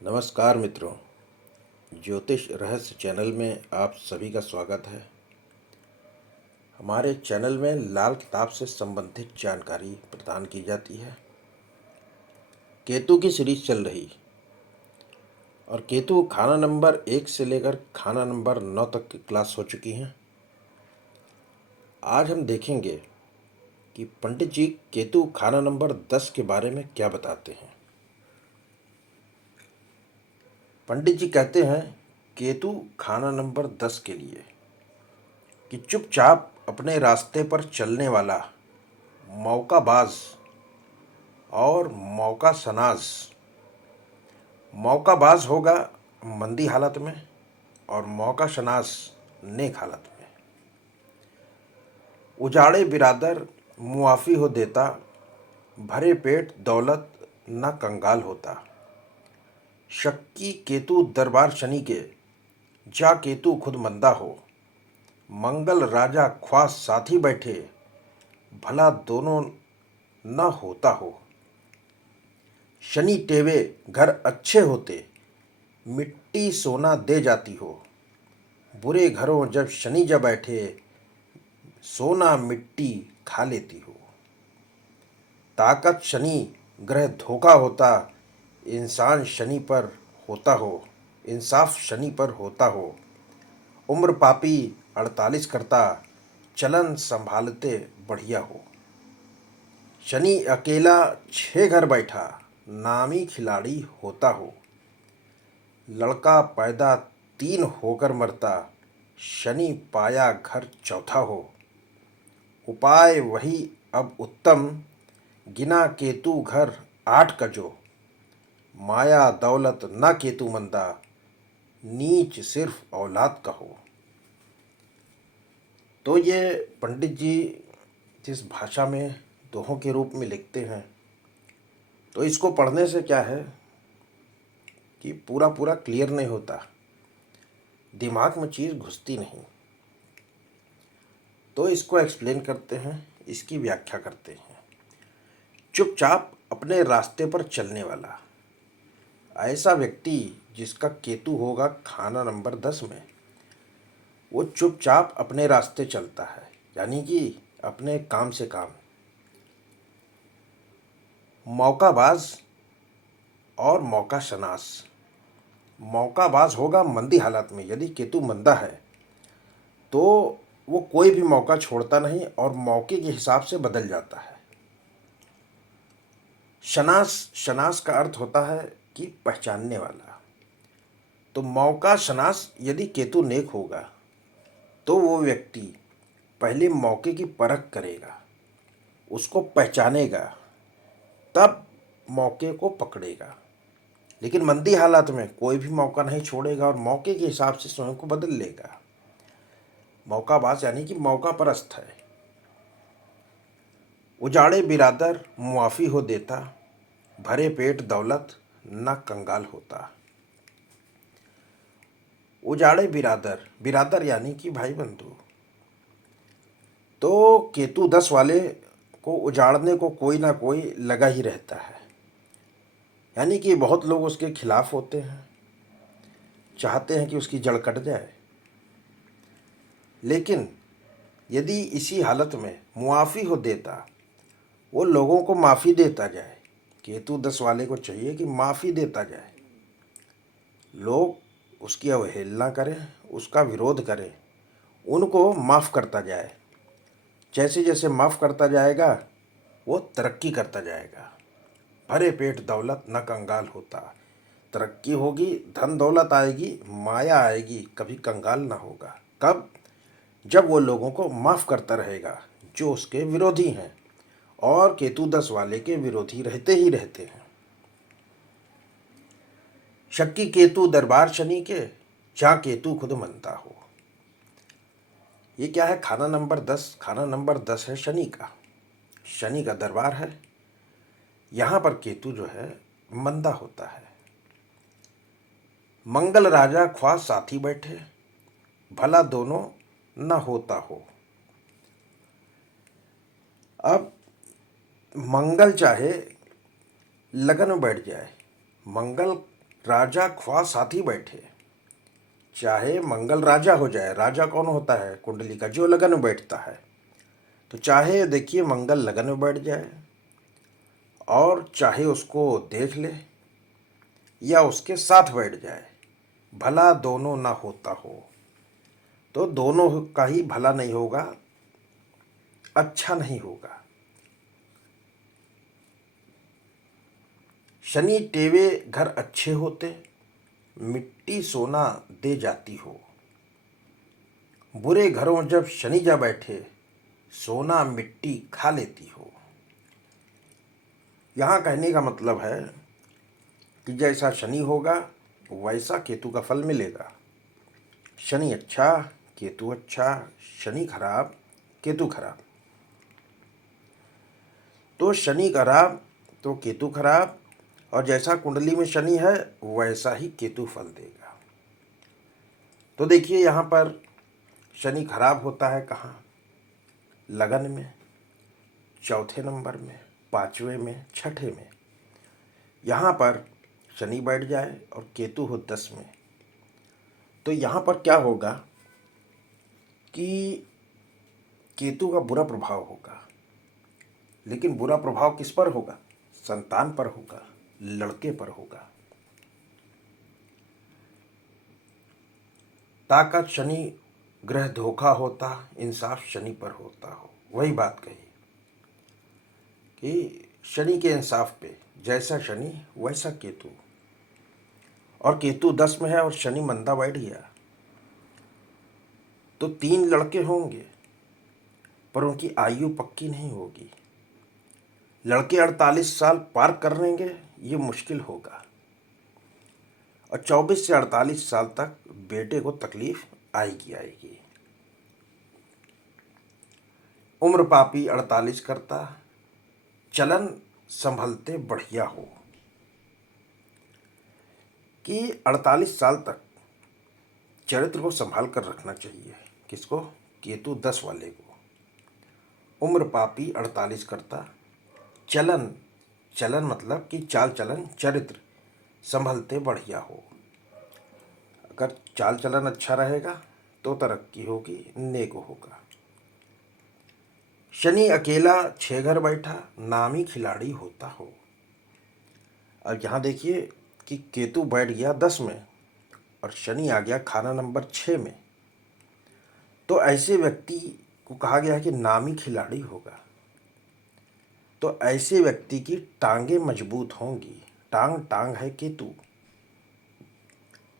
नमस्कार मित्रों, ज्योतिष रहस्य चैनल में आप सभी का स्वागत है। हमारे चैनल में लाल किताब से संबंधित जानकारी प्रदान की जाती है। केतु की सीरीज चल रही और केतु खाना नंबर 1 से लेकर खाना नंबर 9 तक की क्लास हो चुकी हैं। आज हम देखेंगे कि पंडित जी केतु खाना नंबर 10 के बारे में क्या बताते हैं। पंडित जी कहते हैं केतु खाना नंबर 10 के लिए कि चुपचाप अपने रास्ते पर चलने वाला, मौकाबाज और मौका शनाज। मौकाबाज होगा मंदी हालत में और मौका शनाज नेक हालत में। उजाड़े बिरादर मुआफ़ी हो देता, भरे पेट दौलत न कंगाल होता। शक्की केतु दरबार शनि के, जा केतु खुद मंदा हो। मंगल राजा ख्वास साथी बैठे, भला दोनों न होता हो। शनि टेवे घर अच्छे होते, मिट्टी सोना दे जाती हो। बुरे घरों जब शनि जा बैठे, सोना मिट्टी खा लेती हो। ताकत शनि ग्रह धोखा होता, इंसान शनि पर होता हो, इंसाफ शनि पर होता हो। उम्र पापी 48 करता, चलन संभालते बढ़िया हो। शनि अकेला 6 घर बैठा, नामी खिलाड़ी होता हो। लड़का पैदा 3 होकर मरता, शनि पाया घर चौथा हो। उपाय वही अब उत्तम, गिना केतु घर 8 का जो। माया दौलत न केतु मंदा, नीच सिर्फ औलाद का हो। तो ये पंडित जी जिस भाषा में दोहों के रूप में लिखते हैं, तो इसको पढ़ने से क्या है कि पूरा पूरा क्लियर नहीं होता, दिमाग में चीज़ घुसती नहीं। तो इसको एक्सप्लेन करते हैं, इसकी व्याख्या करते हैं। चुपचाप अपने रास्ते पर चलने वाला, ऐसा व्यक्ति जिसका केतु होगा खाना नंबर 10 में, वो चुपचाप अपने रास्ते चलता है, यानी कि अपने काम से काम। मौकाबाज और मौका शनास। मौकाबाज होगा मंदी हालत में, यदि केतु मंदा है तो वो कोई भी मौका छोड़ता नहीं और मौके के हिसाब से बदल जाता है। शनास, शनास का अर्थ होता है कि पहचानने वाला। तो मौका शनास यदि केतु नेक होगा तो वो व्यक्ति पहले मौके की परख करेगा, उसको पहचानेगा, तब मौके को पकड़ेगा। लेकिन मंदी हालत में कोई भी मौका नहीं छोड़ेगा और मौके के हिसाब से स्वयं को बदल लेगा। मौकाबाज यानी कि मौका परस्त है। उजाड़े बिरादर मुआफ़ी हो देता, भरे पेट दौलत न कंगाल होता। उजाड़े बिरादर, बिरादर यानी कि भाई बंधु। तो केतु 10 वाले को उजाड़ने को कोई ना कोई लगा ही रहता है, यानी कि बहुत लोग उसके खिलाफ होते हैं, चाहते हैं कि उसकी जड़ कट जाए। लेकिन यदि इसी हालत में मुआफ़ी हो देता, वो लोगों को माफ़ी देता जाए। केतु 10 वाले को चाहिए कि माफ़ी देता जाए, लोग उसकी अवहेलना करें, उसका विरोध करें, उनको माफ़ करता जाए। जैसे जैसे माफ़ करता जाएगा वो तरक्की करता जाएगा। भरे पेट दौलत न कंगाल होता। तरक्की होगी, धन दौलत आएगी, माया आएगी, कभी कंगाल ना होगा। कब? जब वो लोगों को माफ़ करता रहेगा जो उसके विरोधी हैं, और केतु 10 वाले के विरोधी रहते ही रहते हैं। शक्की केतु दरबार शनि के, जहाँ केतु खुद मनता हो। ये क्या है? खाना नंबर 10। खाना नंबर 10 है शनि का, शनि का दरबार है। यहाँ पर केतु जो है मंदा होता है। मंगल राजा ख्वास साथी बैठे, भला दोनों न होता हो। अब मंगल चाहे लगन में बैठ जाए, मंगल राजा ख्वाह साथी बैठे, चाहे मंगल राजा हो जाए। राजा कौन होता है? कुंडली का जो लगन में बैठता है। तो चाहे देखिए मंगल लगन में बैठ जाए और चाहे उसको देख ले या उसके साथ बैठ जाए, भला दोनों ना होता हो। तो दोनों का ही भला नहीं होगा, अच्छा नहीं होगा। शनि टेवे घर अच्छे होते, मिट्टी सोना दे जाती हो। बुरे घरों जब शनि जा बैठे, सोना मिट्टी खा लेती हो। यहाँ कहने का मतलब है कि जैसा शनि होगा वैसा केतु का फल मिलेगा। शनि अच्छा, केतु अच्छा, शनि खराब, केतु खराब। तो शनि खराब तो केतु खराब, और जैसा कुंडली में शनि है वैसा ही केतु फल देगा। तो देखिए यहाँ पर शनि खराब होता है कहाँ? लगन में, चौथे नंबर में, पांचवें में, छठे में। यहाँ पर शनि बैठ जाए और केतु हो 10 में, तो यहाँ पर क्या होगा कि केतु का बुरा प्रभाव होगा। लेकिन बुरा प्रभाव किस पर होगा? संतान पर होगा, लड़के पर होगा। ताकत शनि ग्रह धोखा होता, इंसाफ शनि पर होता हो। वही बात कही कि शनि के इंसाफ पे जैसा शनि वैसा केतु। और केतु 10 में है और शनि मंदा बैठ गया, तो 3 लड़के होंगे पर उनकी आयु पक्की नहीं होगी। लड़के 48 साल पार कर लेंगे ये मुश्किल होगा, और 24 से 48 साल तक बेटे को तकलीफ आएगी आएगी। उम्र पापी 48 करता, चलन संभलते बढ़िया हो। कि 48 साल तक चरित्र को संभाल कर रखना चाहिए। किसको? केतु 10 वाले को। उम्र पापी 48 करता, चलन, चलन मतलब कि चाल चलन, चरित्र संभलते बढ़िया हो। अगर चाल चलन अच्छा रहेगा तो तरक्की होगी, नेक होगा। शनि अकेला 6 घर बैठा, नामी खिलाड़ी होता हो। अब यहाँ देखिए कि केतु बैठ गया 10 में और शनि आ गया खाना नंबर 6 में। तो ऐसे व्यक्ति को कहा गया है कि नामी खिलाड़ी होगा। तो ऐसे व्यक्ति की टांगें मजबूत होंगी। टांग टांग है केतु,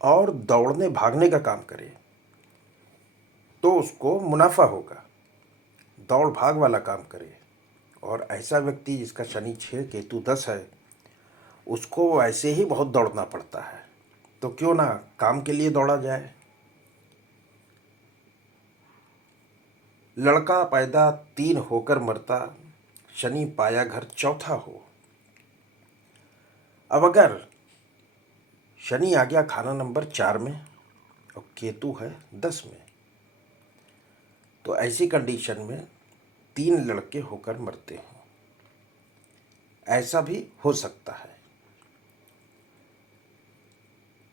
और दौड़ने भागने का काम करे तो उसको मुनाफा होगा। दौड़ भाग वाला काम करे। और ऐसा व्यक्ति जिसका शनि 6 केतु 10 है, उसको वैसे ही बहुत दौड़ना पड़ता है, तो क्यों ना काम के लिए दौड़ा जाए। लड़का पैदा 3 होकर मरता, शनि पाया घर चौथा हो। अब अगर शनि आ गया खाना नंबर 4 में और केतु है 10 में, तो ऐसी कंडीशन में 3 लड़के होकर मरते हैं। ऐसा भी हो सकता है।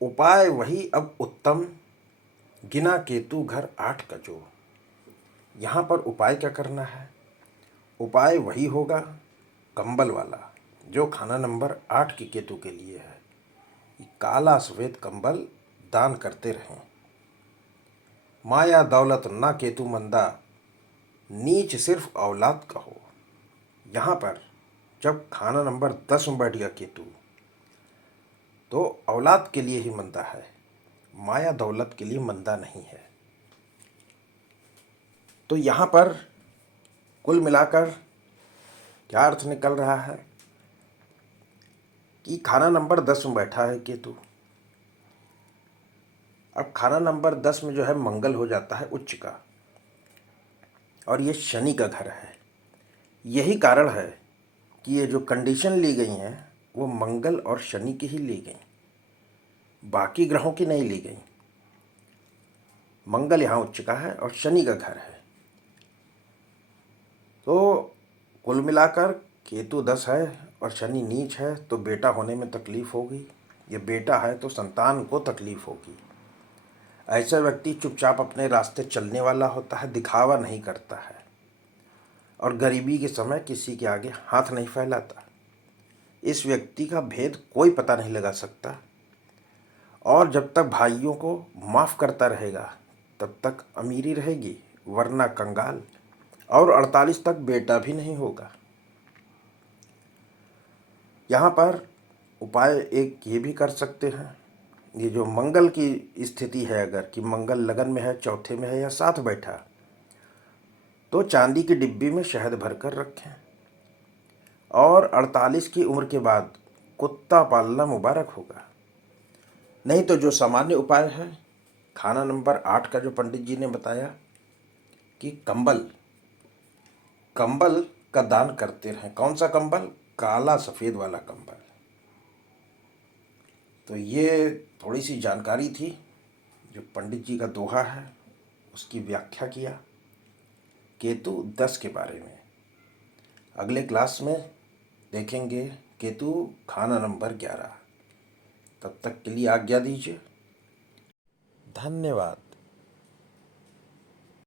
उपाय वही अब उत्तम, गिना केतु घर 8 का जो। यहाँ पर उपाय क्या करना है? उपाय वही होगा कंबल वाला, जो खाना नंबर 8 की केतु के लिए है। काला सफेद कंबल दान करते रहें। माया दौलत ना केतु मंदा, नीच सिर्फ औलाद का हो। यहाँ पर जब खाना नंबर 10 में बैठ गया केतु, तो औलाद के लिए ही मंदा है, माया दौलत के लिए मंदा नहीं है। तो यहाँ पर कुल मिलाकर क्या अर्थ निकल रहा है कि खाना नंबर 10 में बैठा है केतु। अब खाना नंबर 10 में जो है मंगल हो जाता है उच्च का, और ये शनि का घर है। यही कारण है कि ये जो कंडीशन ली गई हैं वो मंगल और शनि की ही ली गई, बाकी ग्रहों की नहीं ली गई। मंगल यहाँ उच्च का है और शनि का घर है। तो कुल मिलाकर केतु 10 है और शनि नीच है, तो बेटा होने में तकलीफ होगी। ये बेटा है तो संतान को तकलीफ होगी। ऐसा व्यक्ति चुपचाप अपने रास्ते चलने वाला होता है, दिखावा नहीं करता है और गरीबी के समय किसी के आगे हाथ नहीं फैलाता। इस व्यक्ति का भेद कोई पता नहीं लगा सकता और जब तक भाइयों को माफ़ करता रहेगा तब तक अमीरी रहेगी, वरना कंगाल। और 48 तक बेटा भी नहीं होगा। यहाँ पर उपाय एक ये भी कर सकते हैं, ये जो मंगल की स्थिति है, अगर कि मंगल लगन में है, चौथे में है या साथ बैठा, तो चांदी की डिब्बी में शहद भरकर रखें और 48 की उम्र के बाद कुत्ता पालना मुबारक होगा। नहीं तो जो सामान्य उपाय है, खाना नंबर 8 का जो पंडित जी ने बताया कि कंबल कंबल का दान करते रहें। कौन सा कंबल? काला सफ़ेद वाला कंबल। तो ये थोड़ी सी जानकारी थी, जो पंडित जी का दोहा है उसकी व्याख्या किया केतु 10 के बारे में। अगले क्लास में देखेंगे केतु खाना नंबर 11। तब तक के लिए आज्ञा दीजिए। धन्यवाद।